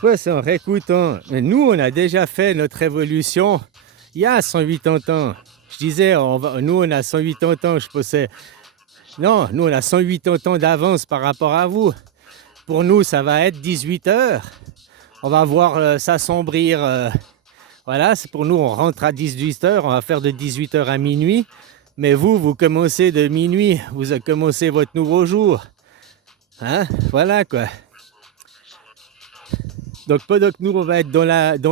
Ouais, c'est en réécoutant. Mais nous, on a déjà fait notre révolution il y a 180 ans. Je disais, nous, on a 180 ans, je pensais. Non, nous, on a 180 ans d'avance par rapport à vous. Pour nous, ça va être 18 heures. On va voir s'assombrir. Voilà, c'est pour nous, on rentre à 18 heures. On va faire de 18 heures à minuit. Mais vous, vous commencez de minuit. Vous avez commencé votre nouveau jour. Hein? Voilà, quoi. Donc pendant que nous on va être dans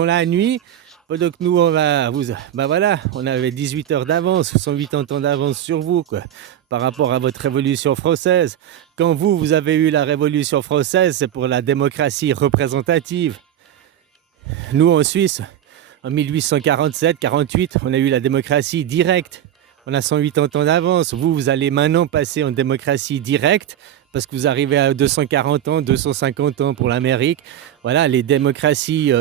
la nuit, pendant que nous on va ben voilà, on avait 18 heures d'avance, 180 ans d'avance sur vous quoi, par rapport à votre révolution française. Quand vous avez eu la révolution française, c'est pour la démocratie représentative. Nous en Suisse, en 1847-48, on a eu la démocratie directe. On a 180 ans d'avance. Vous allez maintenant passer en démocratie directe parce que vous arrivez à 240 ans, 250 ans pour l'Amérique. Voilà, les démocraties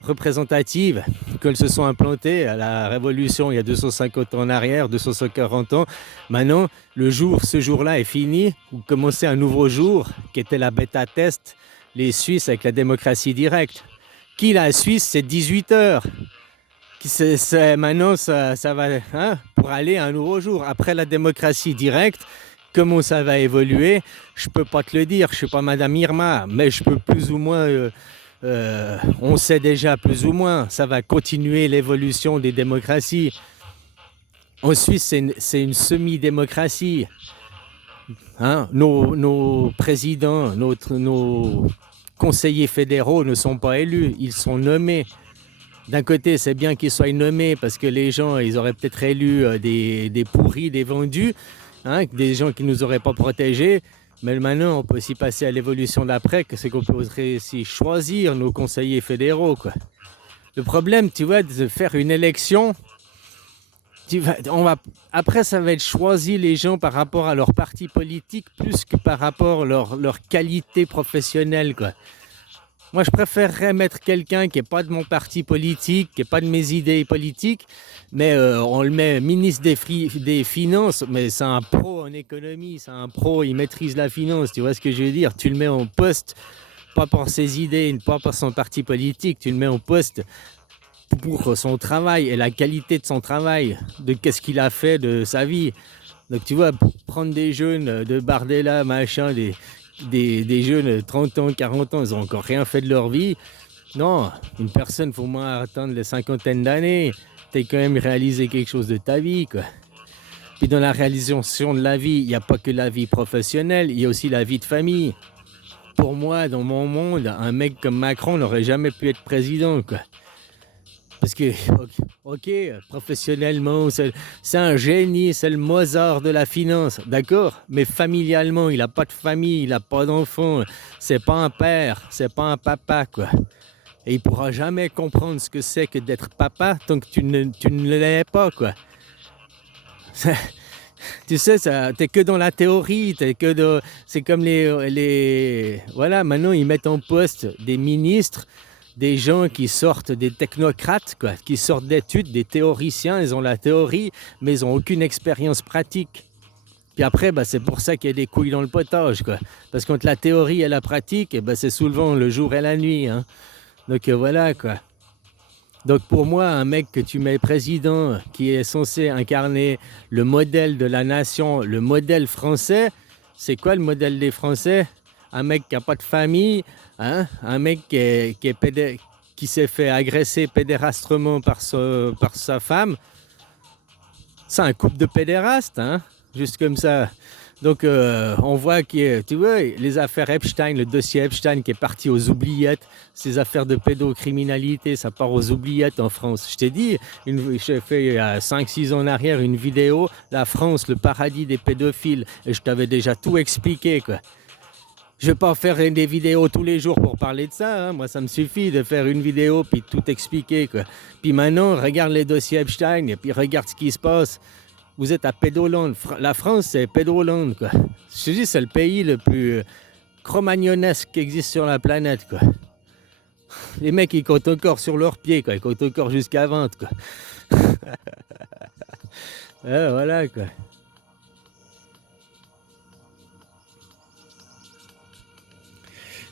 représentatives qu'elles se sont implantées à la Révolution il y a 250 ans en arrière, 240 ans. Maintenant, ce jour-là est fini. Vous commencez un nouveau jour qui était la bêta test, les Suisses avec la démocratie directe. Qui la Suisse, c'est 18 heures. Maintenant, ça va pour aller à un nouveau jour. Après la démocratie directe, comment ça va évoluer, je ne peux pas te le dire. Je ne suis pas Madame Irma, mais je peux plus ou moins... on sait déjà plus ou moins. Ça va continuer l'évolution des démocraties. En Suisse, c'est une semi-démocratie. Nos présidents, nos conseillers fédéraux ne sont pas élus, ils sont nommés. D'un côté, c'est bien qu'ils soient nommés parce que les gens, ils auraient peut-être élu des pourris, des vendus, des gens qui ne nous auraient pas protégés. Mais maintenant, on peut aussi passer à l'évolution d'après, que c'est qu'on peut aussi choisir nos conseillers fédéraux, quoi. Le problème, tu vois, de faire une élection, après, ça va être choisi les gens par rapport à leur parti politique plus que par rapport à leur qualité professionnelle, quoi. Moi, je préférerais mettre quelqu'un qui n'est pas de mon parti politique, qui n'est pas de mes idées politiques, mais on le met ministre des Finances, mais c'est un pro en économie, c'est un pro, il maîtrise la finance, tu vois ce que je veux dire? Tu le mets en poste, pas pour ses idées, pas pour son parti politique, tu le mets en poste pour son travail et la qualité de son travail, de qu'est-ce qu'il a fait de sa vie. Donc tu vois, prendre des jeunes de Bardella, machin, des jeunes de 30 ans, 40 ans, ils n'ont encore rien fait de leur vie. Non, une personne, il faut au moins attendre les cinquantaines d'années. Tu as quand même réalisé quelque chose de ta vie, quoi. Puis dans la réalisation de la vie, il n'y a pas que la vie professionnelle, il y a aussi la vie de famille. Pour moi, dans mon monde, un mec comme Macron n'aurait jamais pu être président, quoi. Parce que, ok, professionnellement, c'est un génie, c'est le Mozart de la finance, d'accord? Mais familialement, il n'a pas de famille, il n'a pas d'enfant, c'est pas un père, c'est pas un papa, quoi. Et il pourra jamais comprendre ce que c'est que d'être papa tant que tu ne l'es pas, quoi. Tu sais, t'es que dans la théorie, c'est comme voilà, maintenant ils mettent en poste des ministres, des gens qui sortent des technocrates, quoi, qui sortent d'études, des théoriciens, ils ont la théorie, mais ils n'ont aucune expérience pratique. Puis après, c'est pour ça qu'il y a des couilles dans le potage, quoi. Parce qu'entre la théorie et la pratique, c'est souvent le jour et la nuit, hein. Donc voilà, quoi. Donc pour moi, un mec que tu mets président, qui est censé incarner le modèle de la nation, le modèle français, c'est quoi le modèle des Français? Un mec qui n'a pas de famille, un mec qui s'est fait agresser pédérastrement par sa femme. C'est un couple de pédérastes, juste comme ça. Donc on voit que, tu vois, les affaires Epstein, le dossier Epstein qui est parti aux oubliettes, ces affaires de pédocriminalité, ça part aux oubliettes en France. Je t'ai dit, j'ai fait il y a 5-6 ans en arrière une vidéo, la France, le paradis des pédophiles, et je t'avais déjà tout expliqué, quoi. Je vais pas faire des vidéos tous les jours pour parler de ça, moi ça me suffit de faire une vidéo puis tout expliquer, quoi. Puis maintenant, regarde les dossiers Epstein et puis regarde ce qui se passe. Vous êtes à Pédoland. La France, c'est Pédoland, quoi. Je te dis, c'est le pays le plus cro-magnonesque qui existe sur la planète, quoi. Les mecs, ils comptent encore sur leurs pieds, quoi. Ils comptent encore jusqu'à 20, quoi. Voilà, quoi.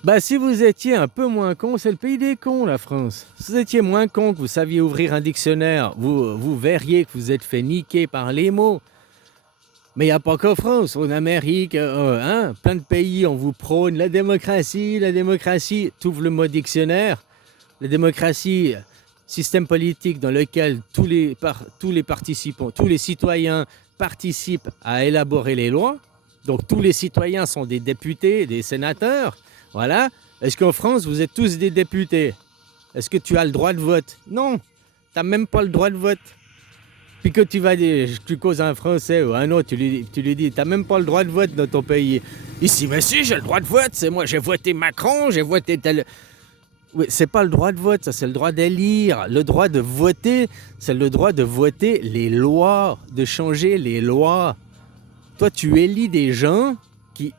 Bah, si vous étiez un peu moins con, c'est le pays des cons, la France. Si vous étiez moins con, que vous saviez ouvrir un dictionnaire, vous verriez que vous êtes fait niquer par les mots. Mais il n'y a pas qu'en France, en Amérique, hein, plein de pays, on vous prône la démocratie, la démocratie. T'ouvres le mot dictionnaire, la démocratie, système politique dans lequel tous les participants, tous les citoyens participent à élaborer les lois. Donc tous les citoyens sont des députés, des sénateurs. Voilà. Est-ce qu'en France, vous êtes tous des députés? Est-ce que tu as le droit de vote? Non, tu n'as même pas le droit de vote. Puis que tu causes à un Français ou à un autre, tu lui dis, tu n'as même pas le droit de vote dans ton pays. Ici, mais si, j'ai le droit de vote, c'est moi, j'ai voté Macron, j'ai voté tel... Oui, c'est pas le droit de vote, ça c'est le droit d'élire. Le droit de voter, c'est le droit de voter les lois, de changer les lois. Toi, tu élis des gens,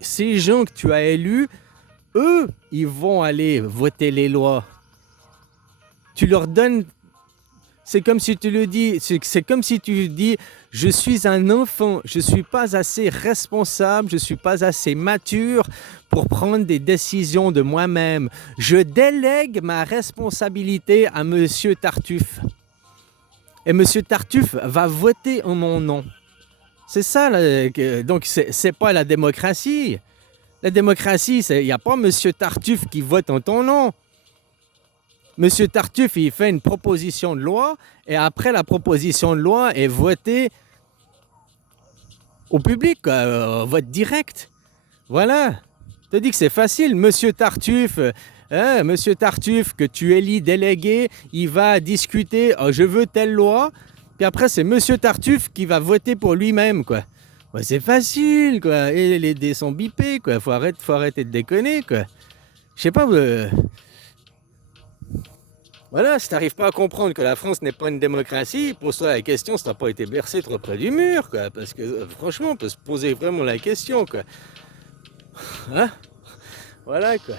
ces gens que tu as élus, eux, ils vont aller voter les lois. Tu leur donnes... C'est comme si tu dis, je suis un enfant, je ne suis pas assez responsable, je ne suis pas assez mature pour prendre des décisions de moi-même. Je délègue ma responsabilité à Monsieur Tartuffe. Et Monsieur Tartuffe va voter en mon nom. C'est ça, donc c'est pas la démocratie. La démocratie, il n'y a pas Monsieur Tartuffe qui vote en ton nom. Monsieur Tartuffe, il fait une proposition de loi et après la proposition de loi est votée au public, vote direct. Voilà. Je te dis que c'est facile. Monsieur Tartuffe, que tu élis délégué, il va discuter, je veux telle loi. Puis après, c'est Monsieur Tartuffe qui va voter pour lui-même, quoi. Ouais, c'est facile, quoi. Et les dés sont bipés, quoi. Faut arrêter de déconner, quoi. Je sais pas... Voilà, si t'arrives pas à comprendre que la France n'est pas une démocratie, pose-toi la question si t'as pas été bercé trop près du mur, quoi. Parce que franchement, on peut se poser vraiment la question, quoi. Hein? Voilà, quoi.